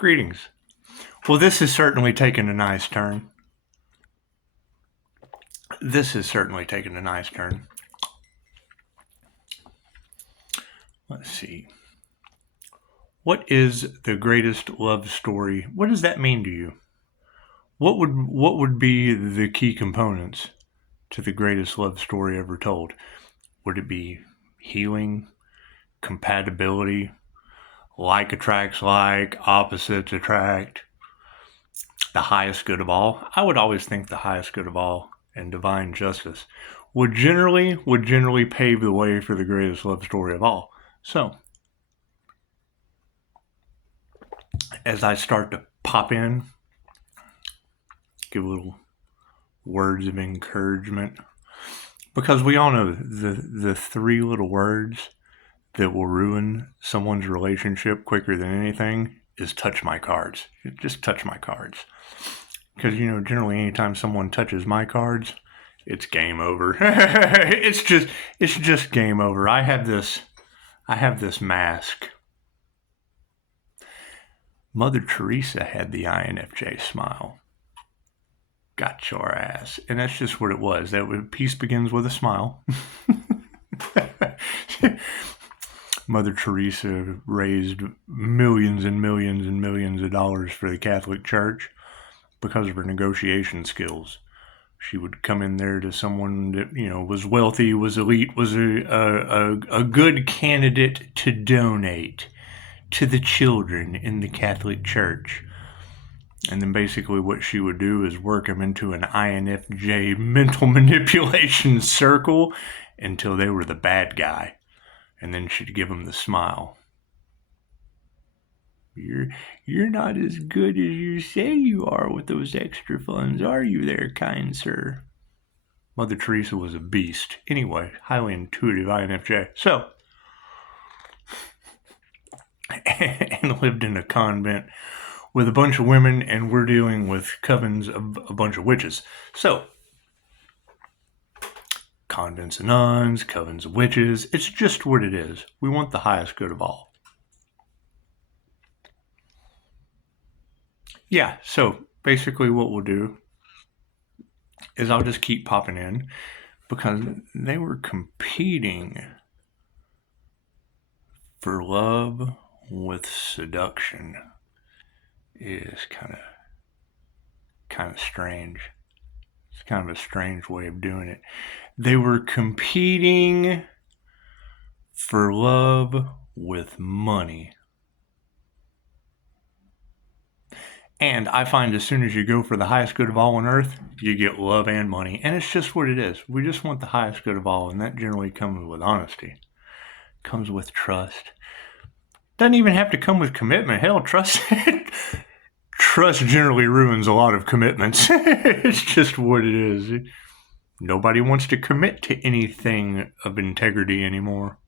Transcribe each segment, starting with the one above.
Greetings. Well, this has certainly taken a nice turn. Let's see. What is the greatest love story? What does that mean to you? What would be the key components to the greatest love story ever told? Would it be healing, compatibility, like attracts like, opposites attract, the highest good of all? I would always think the highest good of all and divine justice would generally pave the way for the greatest love story of all. So, as I start to pop in, give little words of encouragement, because we all know the three little words that will ruin someone's relationship quicker than anything is touch my cards. Just touch my cards. Because, generally anytime someone touches my cards, it's game over. it's just game over. I have this mask. Mother Teresa had the INFJ smile. Got your ass. And that's just what it was. Peace begins with a smile. Mother Teresa raised millions and millions and millions of dollars for the Catholic Church because of her negotiation skills. She would come in there to someone that, was wealthy, was elite, was a good candidate to donate to the children in the Catholic Church. And then basically what she would do is work them into an INFJ mental manipulation circle until they were the bad guy. And then she'd give them the smile. You're not as good as you say you are with those extra funds, are you there, kind sir? Mother Teresa was a beast. Anyway, highly intuitive INFJ. So, and lived in a convent with a bunch of women, and we're dealing with covens of a bunch of witches. So, convents of nuns, covens of witches, it's just what it is. We want the highest good of all. Yeah, so basically what we'll do is I'll just keep popping in because they were competing for love with seduction. It is kind of strange. It's kind of a strange way of doing it. They were competing for love with money. And I find as soon as you go for the highest good of all on earth, you get love and money. And it's just what it is. We just want the highest good of all, and that generally comes with honesty. Comes with trust. Doesn't even have to come with commitment. Hell, trust generally ruins a lot of commitments. It's just what it is. Nobody wants to commit to anything of integrity anymore.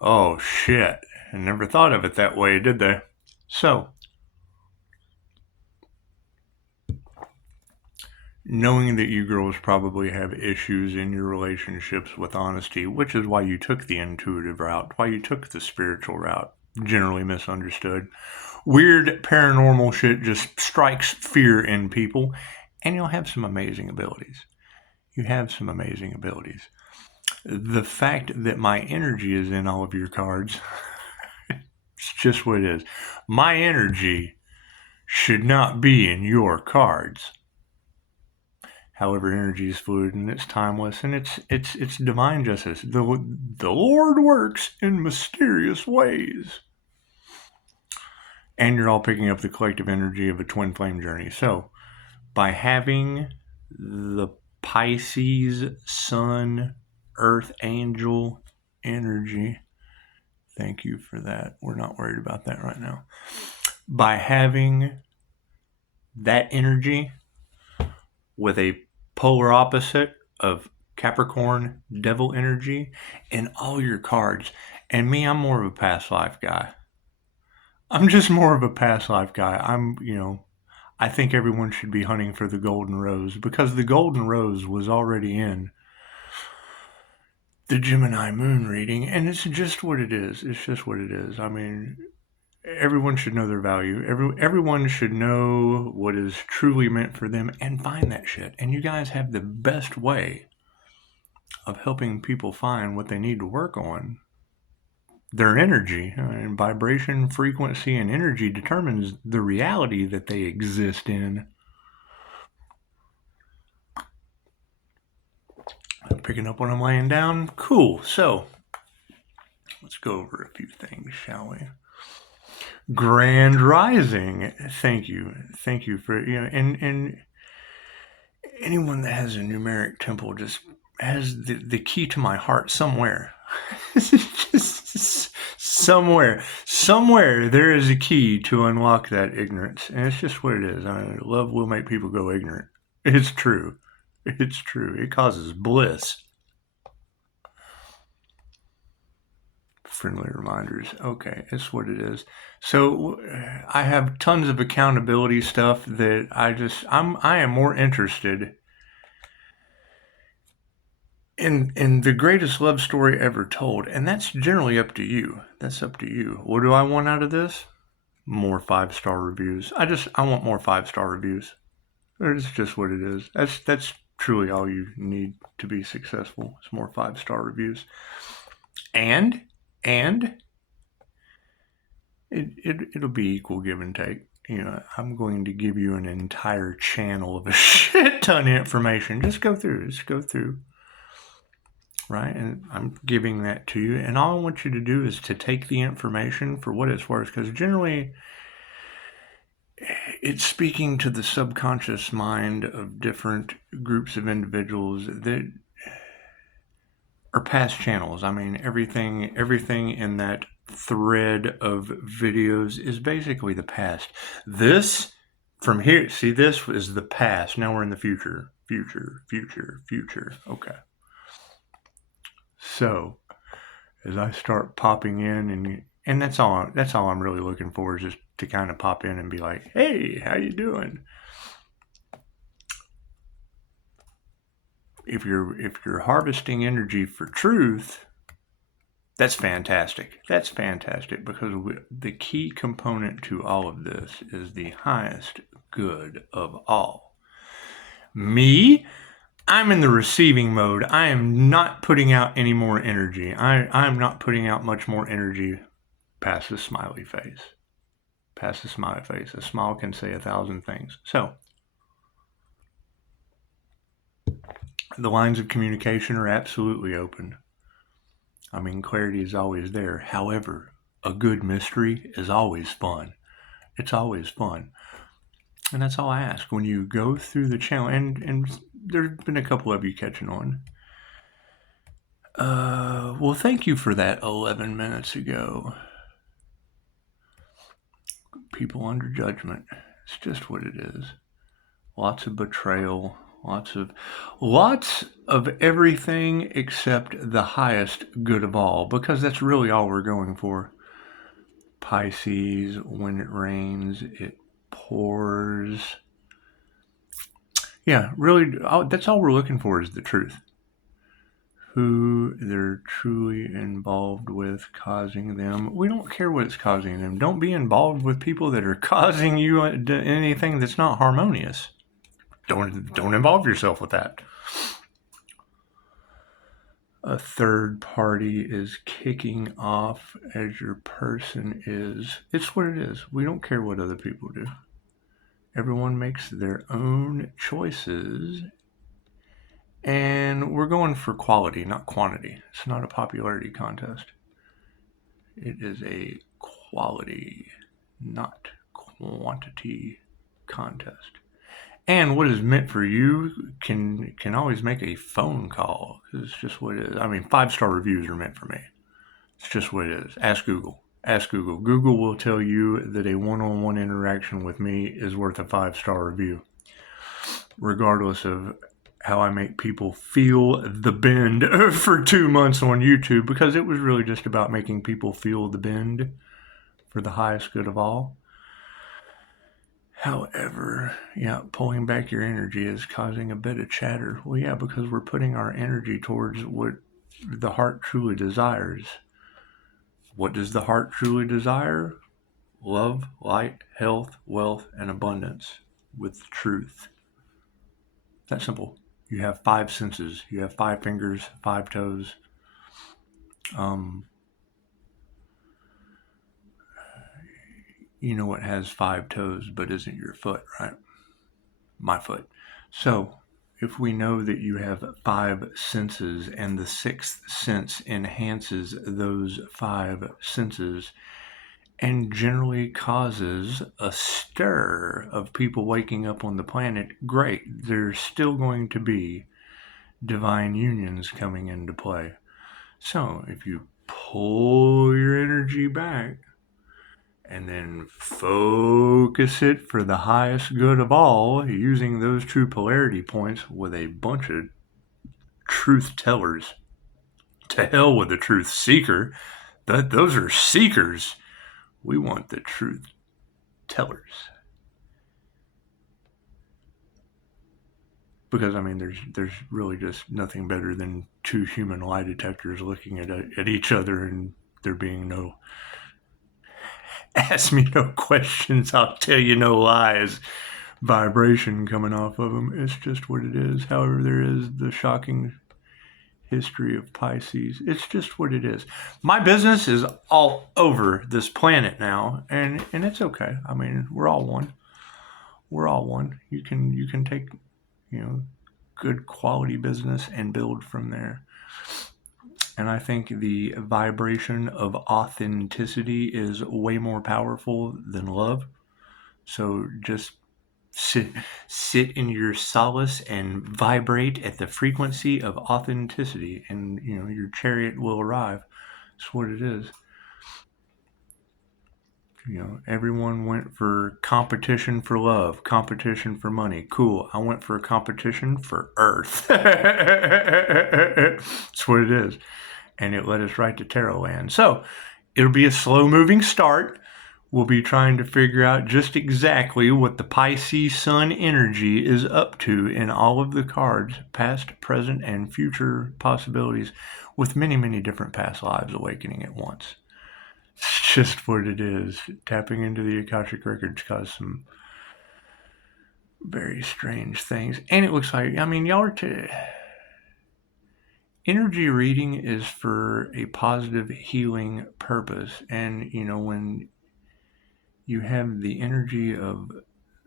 Oh, shit. I never thought of it that way, did they? So, knowing that you girls probably have issues in your relationships with honesty, which is why you took the intuitive route, why you took the spiritual route, generally misunderstood. Weird paranormal shit just strikes fear in people, and you'll have some amazing abilities. You have some amazing abilities. The fact that my energy is in all of your cards, it's just what it is. My energy should not be in your cards. However, energy is fluid and it's timeless and it's divine justice. The Lord works in mysterious ways. And you're all picking up the collective energy of a twin flame journey. So, by having the Pisces Sun Earth Angel energy, thank you for that. We're not worried about that right now. By having that energy with a polar opposite of Capricorn devil energy in all your cards. And me, I'm more of a past life guy. I'm just more of a past life guy. I think everyone should be hunting for the golden rose because the golden rose was already in the Gemini moon reading, and it's just what it is. It's just what it is. I mean, Everyone should know their value. Everyone should know what is truly meant for them and find that shit. And you guys have the best way of helping people find what they need to work on. Their energy and vibration, frequency, and energy determines the reality that they exist in. I'm picking up when I'm laying down. Cool. So let's go over a few things, shall we? Grand Rising. Thank you for and anyone that has a numeric temple just has the key to my heart somewhere. Just somewhere there is a key to unlock that ignorance, and it's just what it is. Love will make people go ignorant. It's true. It causes bliss. Friendly reminders. Okay, it's what it is. So I have tons of accountability stuff that I am more interested in the greatest love story ever told, and that's generally up to you. That's up to you. What do I want out of this? More 5-star reviews. I want more 5-star reviews. It's just what it is. That's truly all you need to be successful. It's more 5-star reviews. And it'll be equal give and take. I'm going to give you an entire channel of a shit ton of information. Just go through. Right? And I'm giving that to you. And all I want you to do is to take the information for what it's worth. Because generally, it's speaking to the subconscious mind of different groups of individuals that are past channels. I mean, everything in that thread of videos is basically the past. This from here, see, this is the past. Now we're in the future. Okay. So as I start popping in, and that's all I'm really looking for, is just to kind of pop in and be like, hey, how you doing? If you're harvesting energy for truth, that's fantastic. That's fantastic, because the key component to all of this is the highest good of all. Me, I'm in the receiving mode. I am not putting out any more energy. I'm not putting out much more energy past the smiley face. Past the smiley face. A smile can say 1,000 things. So, the lines of communication are absolutely open. I mean, clarity is always there. However, a good mystery is always fun. It's always fun. And that's all I ask when you go through the channel. And there's been a couple of you catching on. Well, thank you for that 11 minutes ago. People under judgment. It's just what it is. Lots of betrayal. Lots of everything except the highest good of all, because that's really all we're going for. Pisces, when it rains, it pours. Yeah, really, that's all we're looking for is the truth. Who they're truly involved with causing them. We don't care what it's causing them. Don't be involved with people that are causing you anything that's not harmonious. Don't involve yourself with that. A third party is kicking off as your person is. It's what it is. We don't care what other people do. Everyone makes their own choices, and we're going for quality, not quantity. It's not a popularity contest. It is a quality, not quantity contest. And what is meant for you can always make a phone call. It's just what it is. I mean, 5-star reviews are meant for me. It's just what it is. Ask Google. Google will tell you that a one-on-one interaction with me is worth a 5-star review, regardless of how I make people feel the bend for 2 months on YouTube, because it was really just about making people feel the bend for the highest good of all. However, pulling back your energy is causing a bit of chatter. Well, yeah, because we're putting our energy towards what the heart truly desires. What does the heart truly desire? love, light, health, wealth, and abundance with truth. That simple. You have 5 senses. You have 5 fingers, 5 toes. Um, you know what has 5 toes but isn't your foot, right? My foot. So, if we know that you have 5 senses and the sixth sense enhances those 5 senses and generally causes a stir of people waking up on the planet, great. There's still going to be divine unions coming into play. So, if you pull your energy back and then focus it for the highest good of all using those true polarity points with a bunch of truth tellers. To hell with the truth seeker. Those are seekers. We want the truth tellers. Because I mean, there's really just nothing better than 2 human lie detectors looking at each other and there being no ask me no questions, I'll tell you no lies vibration coming off of them. It's just what it is. However, there is the shocking history of Pisces. It's just what it is. My business is all over this planet now, and it's okay. I mean, we're all one. We're all one. You can take, you know, good quality business and build from there. And I think the vibration of authenticity is way more powerful than love. So just sit in your solace and vibrate at the frequency of authenticity, and your chariot will arrive. That's what it is. Everyone went for competition for love, competition for money. Cool. I went for a competition for earth. That's what it is. And it led us right to tarot land. So it'll be a slow moving start. We'll be trying to figure out just exactly what the Pisces Sun energy is up to in all of the cards, past, present, and future possibilities, with many, many different past lives awakening at once. It's just what it is. Tapping into the Akashic Records caused some very strange things. And it looks like, I mean, y'all are energy reading is for a positive healing purpose. And, when you have the energy of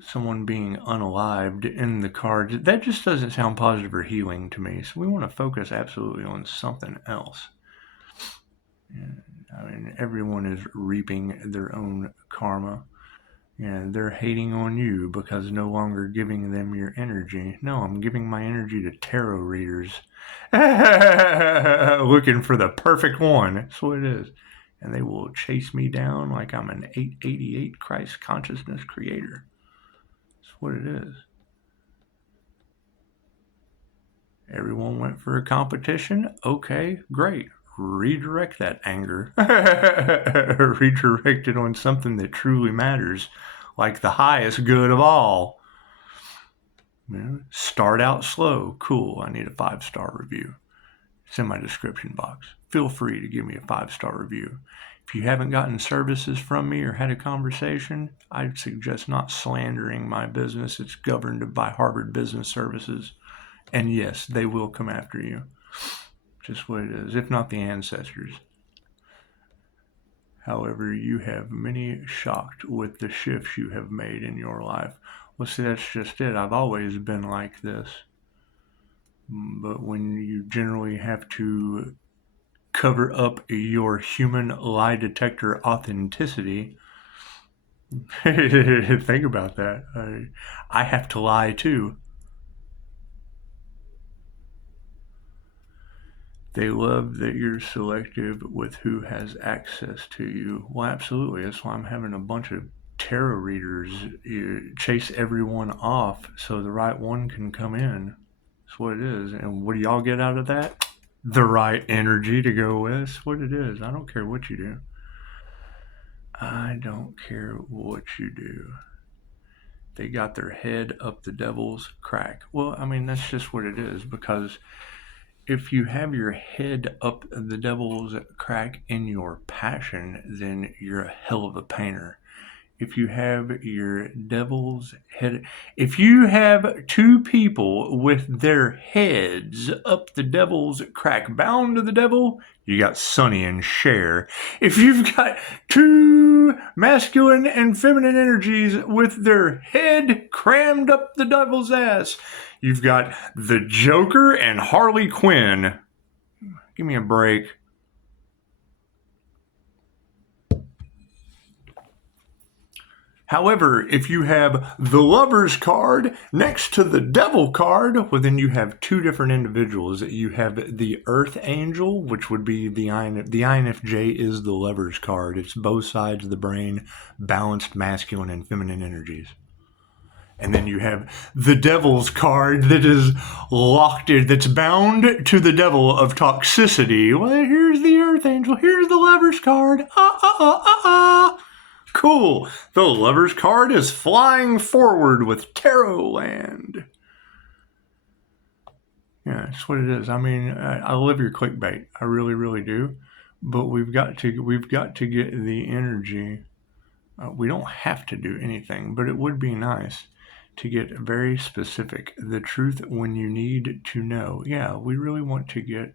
someone being unalived in the cards, that just doesn't sound positive or healing to me. So we want to focus absolutely on something else. I mean, everyone is reaping their own karma. They're hating on you because no longer giving them your energy. No, I'm giving my energy to tarot readers. Looking for the perfect one. That's what it is. And they will chase me down like I'm an 888 Christ consciousness creator. That's what it is. Everyone went for a competition. Okay, great. Redirect that anger. Redirect it on something that truly matters, like the highest good of all. Start out slow. Cool. I need a 5-star review. It's in my description box. Feel free to give me a 5-star review. If you haven't gotten services from me or had a conversation, I'd suggest not slandering my business. It's governed by Harvard Business Services. And yes, they will come after you. Just what it is, if not the ancestors. However, you have many shocked with the shifts you have made in your life. Well, see, that's just it. I've always been like this. But when you generally have to cover up your human lie detector authenticity, think about that. I have to lie too. They love that you're selective with who has access to you. Well, absolutely. That's why I'm having a bunch of tarot readers chase everyone off so the right one can come in. That's what it is. And what do y'all get out of that? The right energy to go with. That's what it is. I don't care what you do. I don't care what you do. They got their head up the devil's crack. Well, I mean, that's just what it is, because if you have your head up the devil's crack in your passion, then you're a hell of a painter. if you have your devil's head, if you have two people with their heads up the devil's crack bound to the devil, you got Sonny and Cher. If you've got two masculine and feminine energies with their head crammed up the devil's ass, you've got the Joker and Harley Quinn. Give me a break. However, if you have the Lover's card next to the Devil card, well, then you have two different individuals. You have the Earth Angel, which would be the INFJ is the Lover's card. It's both sides of the brain, balanced masculine and feminine energies. And then you have the Devil's card that is locked in, that's bound to the devil of toxicity. Well, here's the Earth Angel. Here's the Lover's card. Cool. The Lover's card is flying forward with Tarot Land. Yeah, that's what it is. I mean, I love your clickbait. I really, really do. But we've got to get the energy. We don't have to do anything, but it would be nice to get very specific. The truth when you need to know. Yeah, we really want to get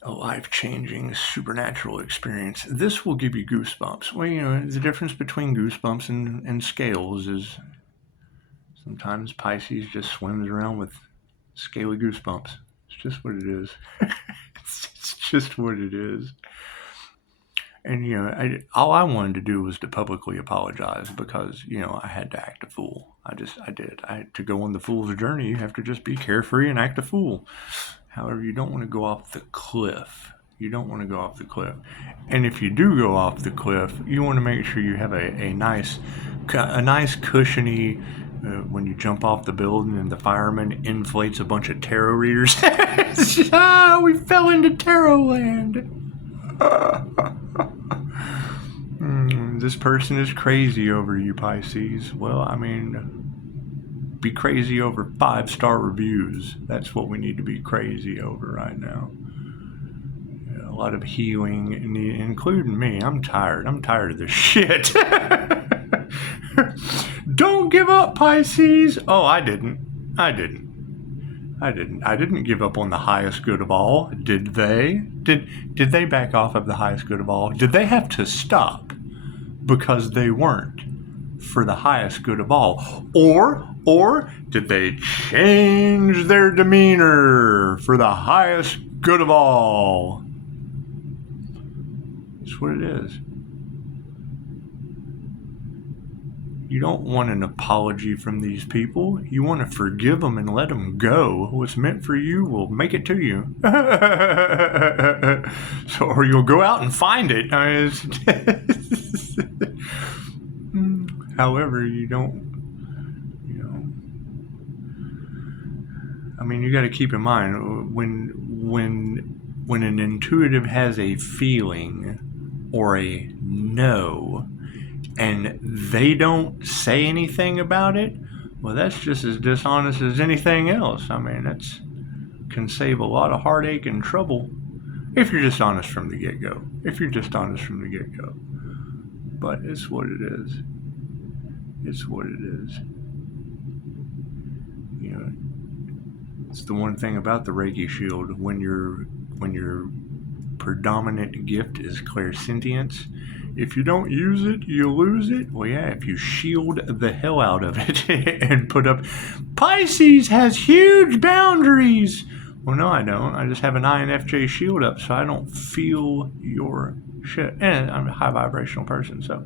a life-changing supernatural experience. This will give you goosebumps. Well, you know, the difference between goosebumps and scales is sometimes Pisces just swims around with scaly goosebumps. It's just what it is. It's just what it is. And, you know, all I wanted to do was to publicly apologize because, you know, I had to act a fool. I did. To go on the fool's journey, you have to just be carefree and act a fool. However, you don't want to go off the cliff. You don't want to go off the cliff. And if you do go off the cliff, you want to make sure you have a nice cushiony, when you jump off the building and the fireman inflates a bunch of tarot readers. We fell into Tarot Land. This person is crazy over you, Pisces. Well, I mean, be crazy over 5-star reviews. That's what we need to be crazy over right now. A lot of healing, including me. I'm tired of this shit. Don't give up, Pisces. Oh, I didn't give up on the highest good of all. Did they? Did they back off of the highest good of all? Did they have to stop because they weren't for the highest good of all? Or did they change their demeanor for the highest good of all? That's what it is. You don't want an apology from these people. You want to forgive them and let them go. What's meant for you will make it to you. Or you'll go out and find it. However, you don't, I mean, you got to keep in mind when an intuitive has a feeling or a no, and they don't say anything about it, well, that's just as dishonest as anything else. I mean, that can save a lot of heartache and trouble if you're just honest from the get-go. But it's what it is. It's what it is. You know, it's the one thing about the Reiki shield. When your predominant gift is clairsentience, if you don't use it, you lose it. Well, yeah, if you shield the hell out of it and put up, Pisces has huge boundaries. Well, no, I don't. I just have an INFJ shield up, so I don't feel your shit. And I'm a high vibrational person, so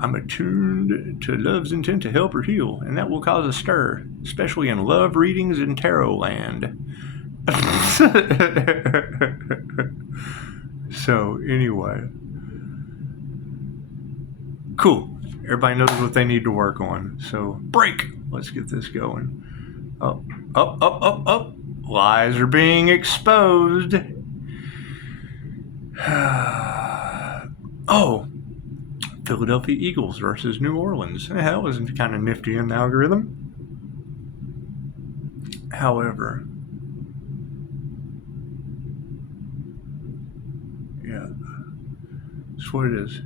I'm attuned to love's intent to help or heal, and that will cause a stir, especially in love readings in Tarot Land. So, anyway. Cool. Everybody knows what they need to work on. So, break. Let's get this going. Up, up, up, up, up. Lies are being exposed. Oh. Philadelphia Eagles versus New Orleans. That was kind of nifty in the algorithm. However, yeah, that's what it is.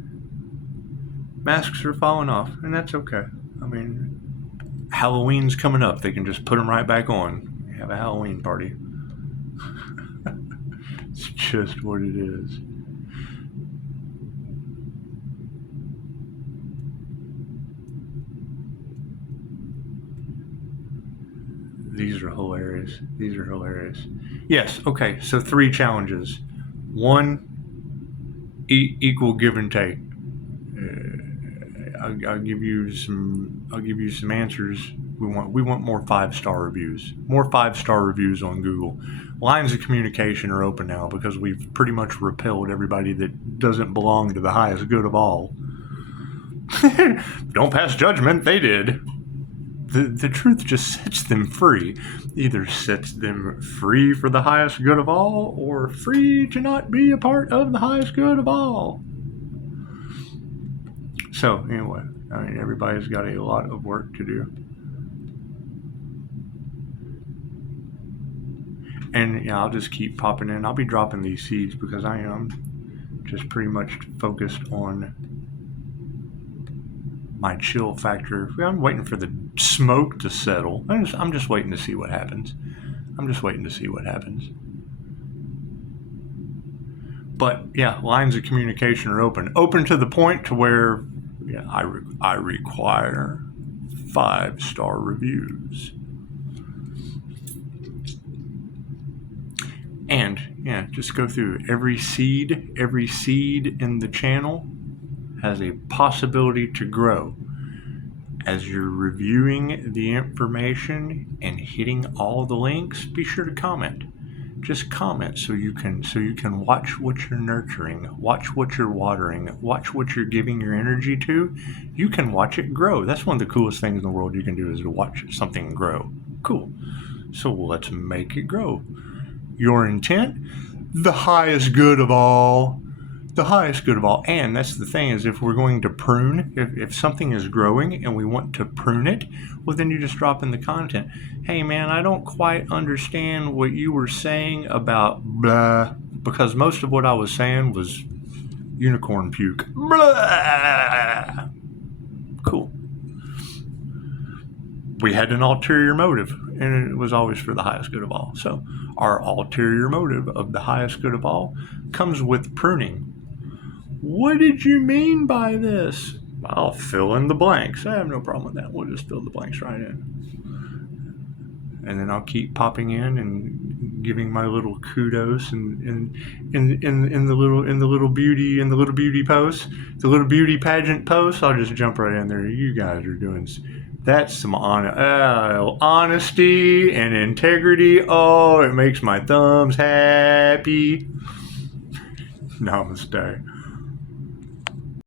Masks are falling off, and that's okay. I mean, Halloween's coming up. They can just put them right back on. Have a Halloween party. It's just what it is. These are hilarious. These are hilarious. Yes, okay, so 3 challenges. 1, equal give and take. I'll give you some. I'll give you some answers. We want more 5-star reviews. More 5-star reviews on Google. Lines of communication are open now because we've pretty much repelled everybody that doesn't belong to the highest good of all. Don't pass judgment. They did. The truth just sets them free. Either sets them free for the highest good of all, or free to not be a part of the highest good of all. So anyway, I mean, everybody's got a lot of work to do. And yeah, I'll just keep popping in. I'll be dropping these seeds because I am just pretty much focused on my chill factor. I'm waiting for the smoke to settle. I'm just waiting to see what happens. I'm just waiting to see what happens. But yeah, lines of communication are open. Open to the point to where I require 5-star reviews. And yeah, just go through every seed in the channel has a possibility to grow. As you're reviewing the information and hitting all the links, be sure to comment. Just comment so you can watch what you're nurturing, watch what you're watering, watch what you're giving your energy to. You can watch it grow. That's one of the coolest things in the world you can do, is to watch something grow. Cool. So let's make it grow. Your intent, the highest good of all. The highest good of all. And that's the thing, is if we're going to prune, if something is growing and we want to prune it, well, then you just drop in the content. Hey man, I don't quite understand what you were saying about blah, because most of what I was saying was unicorn puke. Blah. Cool. We had an ulterior motive, and it was always for the highest good of all. So our ulterior motive of the highest good of all comes with pruning. What did you mean by this? I'll fill in the blanks. I have no problem with that. We'll just fill the blanks right in. And then I'll keep popping in and giving my little kudos and in the little beauty posts, the little beauty pageant posts. I'll just jump right in there. You guys are doing that's some honesty and integrity. Oh, it makes my thumbs happy. Namaste.